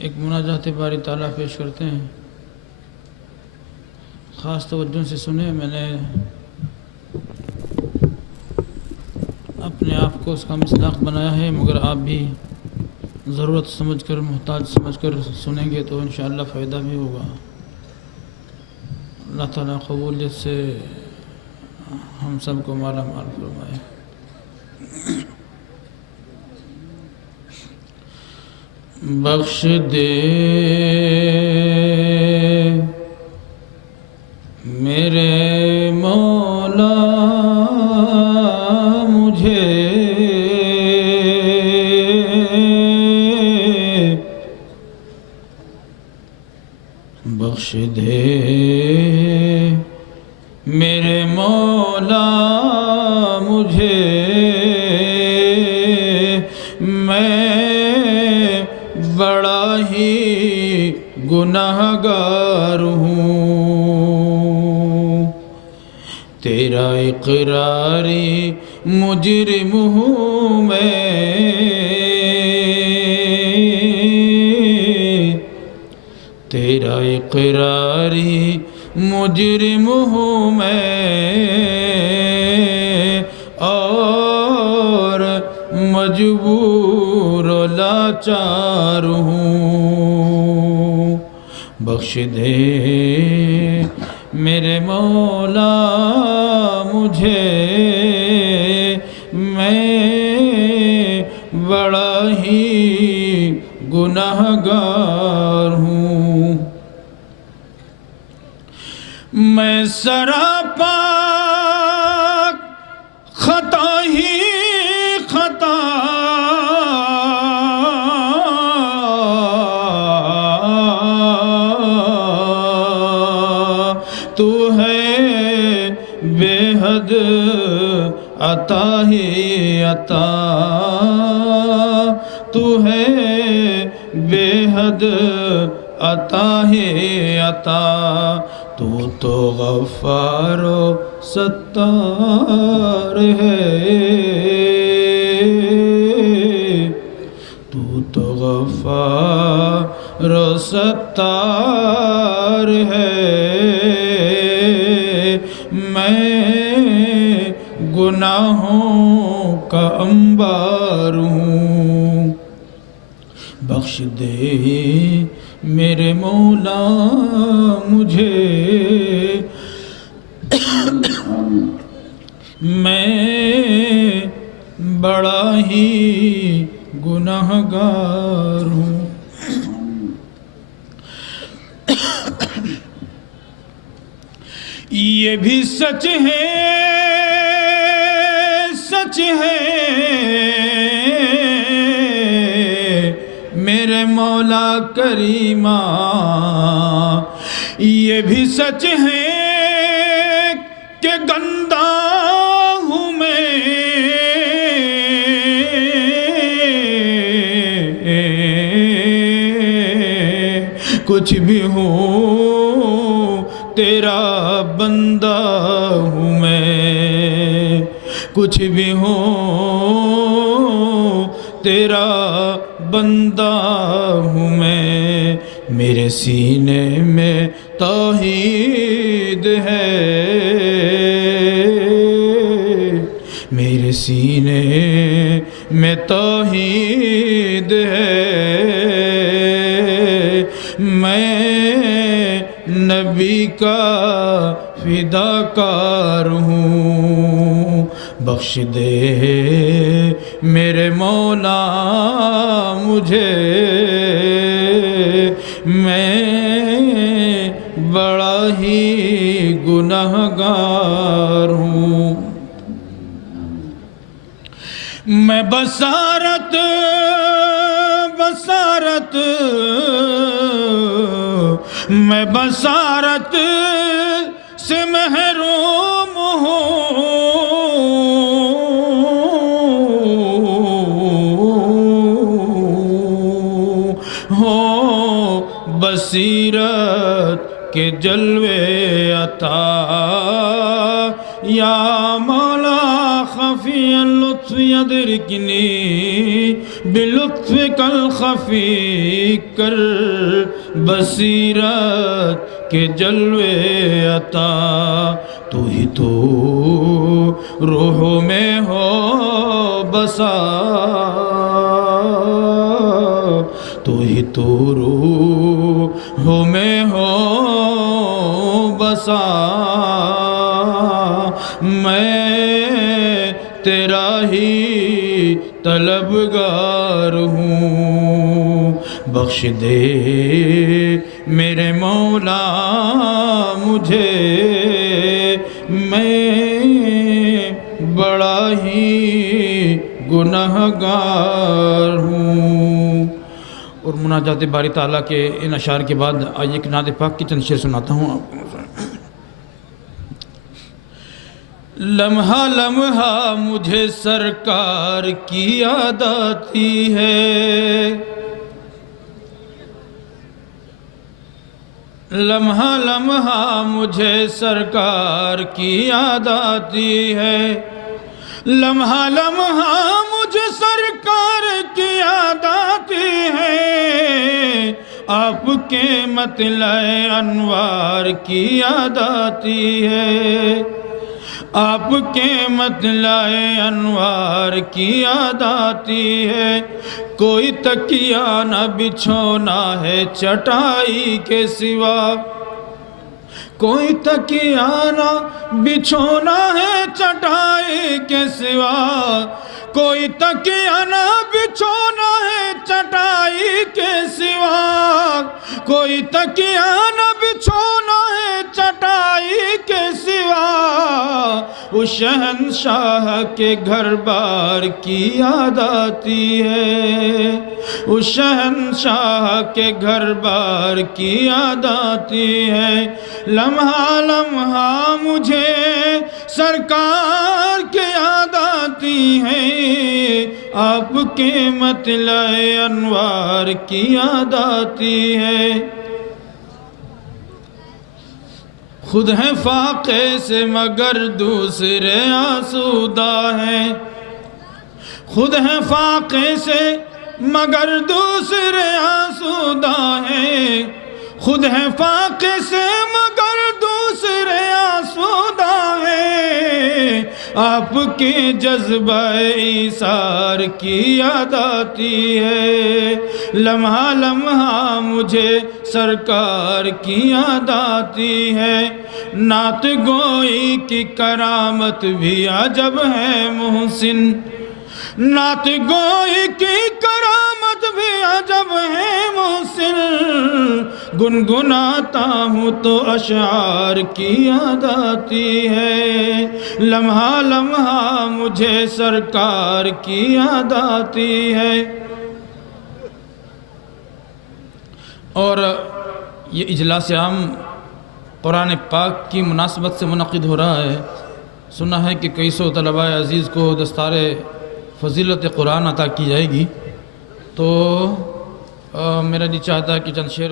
ایک مناجات باری تعالیٰ پیش کرتے ہیں، خاص توجہ سے سنیں۔ میں نے اپنے آپ کو اس کا مصداق بنایا ہے، مگر آپ بھی ضرورت سمجھ کر، محتاج سمجھ کر سنیں گے تو انشاءاللہ فائدہ بھی ہوگا۔ اللہ تعالیٰ قبولیت سے ہم سب کو مالا مال فرمائے۔ بخش دے میرے مولا مجھے، بخش دے میرے مولا مجھے، میں بڑا ہی گناہگار ہوں، تیرا اقراری مجرم ہوں میں، تیرا اقراری مجرم ہوں میں، اور مجبور و لاچار ہوں۔ بخش دے میرے مولا مجھے، میں بڑا ہی گناہگار ہوں، میں سراپا خطا ہی خطا، تو ہے بے حد عطا ہی عطا، تو ہے بے حد عطا ہی عطا، تو غفار و ستار ہے، تو غفار و ستار ہے، میں گناہوں کا انبار ہوں۔ بخش دے میرے مولا مجھے، میں بڑا ہی گناہگار ہوں۔ یہ بھی سچ ہے، سچ ہے میرے مولا کریمہ، یہ بھی سچ ہے کہ گندہ ہوں میں، کچھ بھی ہوں تیرا بندہ ہوں میں، کچھ بھی ہوں تیرا بندہ ہوں میں، میرے سینے میں توحید ہے، میرے سینے میں توحید ہے، میں نبی کا فداکار ہوں۔ بخش دے میرے مولا مجھے، میں بڑا ہی گناہگار ہوں، میں بصارت بصارت میں بصارت سے محروم ہوں، بصیرت کے جلوے عطا یا مولا خفا خفي اللطف يدركني بلطفك الخفي کر بصیرت کے جلوے عطا تو ہی تو روح میں ہو بسا تو ہی تو روح میں ہو بسا میں تیرا ہی طلبگار ہوں بخش دے میرے مولا مجھے میں بڑا ہی گنہگار ہوں۔ اور مناجات باری تعالیٰ کے ان اشعار کے بعد آئیے ایک نعت پاک کی چند شعر سناتا ہوں آپ کو۔ لمحہ لمحہ مجھے سرکار کی یاد آتی ہے، لمحہ لمحہ مجھے سرکار کی یاد آتی ہے، لمحہ لمحہ مجھے سرکار کی یاد آتی ہے، آپ کے مطلع انوار کی یاد آتی ہے، آپ کے مطلع انوار کی یاد آتی ہے، کوئی تکیہ نہ بچھونا ہے چٹائی کے سوا، کوئی تکیہ نہ بچھونا ہے چٹائی کے سوا، کوئی تکیہ نہ بچھونا ہے چٹائی کے سوا، کوئی تکیہ نہ بچھونا ہے چٹائی کے سوا، اس شہنشاہ کے گھر بار کی یاد آتی ہے، اس شہنشاہ کے گھر بار کی یاد آتی ہے، لمحہ لمحہ مجھے سرکار کی یاد آتی ہے، آپ کے مطلع انوار کی یاد آتی ہے، خود ہیں فاقے سے مگر دوسرے آسودہ ہیں، خود ہیں فاقے سے مگر دوسرے آسودہ ہیں، خود ہیں فاقے سے مگر دوسرے آسودہ ہیں، آپ کے جذبہ ایثار کی یاد آتی ہے، لمحہ لمحہ مجھے سرکار کی یاد آتی ہے، نعت گوئی کی کرامت بھی عجب ہے محسن، نعت گوئی کی کرامت بھی عجب ہے محسن، گنگناتا ہوں تو اشعار کی یاد آتی ہے، لمحہ لمحہ مجھے سرکار کی یاد آتی ہے۔ اور یہ اجلاس عام قرآن پاک کی مناسبت سے منعقد ہو رہا ہے، سنا ہے کہ کئی سو طلباء عزیز کو دستار فضیلت قرآن عطا کی جائے گی، تو میرا جی چاہتا ہے کہ چند شعر